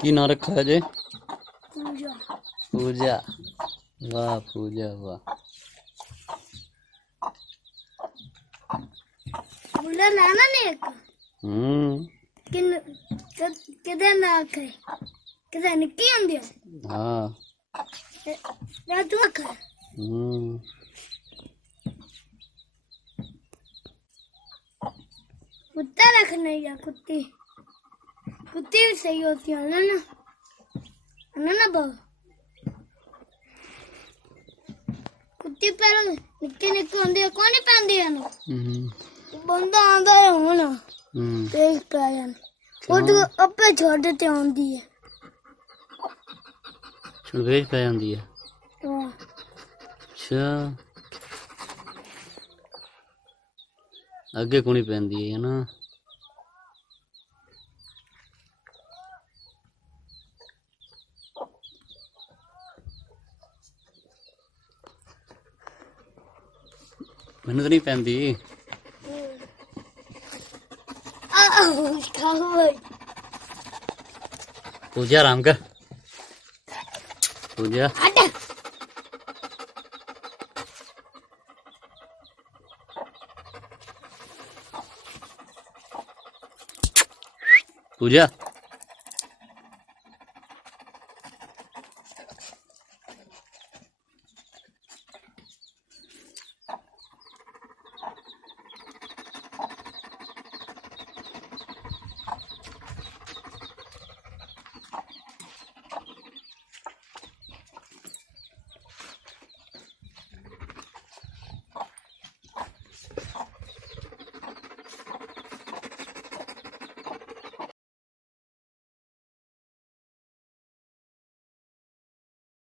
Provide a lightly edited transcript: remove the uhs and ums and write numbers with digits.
की ना रखा है जे? पूजा। पूजा। वाह पूजा वाह। बुला लाना ने एक। किधर ना आखे किधर निक्की आंदी है। हाँ रात आखे कुत्ता रखने या कुत्ती कुत्ती भी सही होती है ना ना बहु कुत्ती पर निक्के निक्के होंगे कौन ही पांदी है ना बंदा आंदा है होना देख पा जाने वो तो अपने छोड़ देते आंदी है वेज पै जाती है। हाँ अच्छा अगे को नहीं पैंदी है ना। मैनू तो नहीं पैंदी। पूजा आराम कर पूजा। पूजा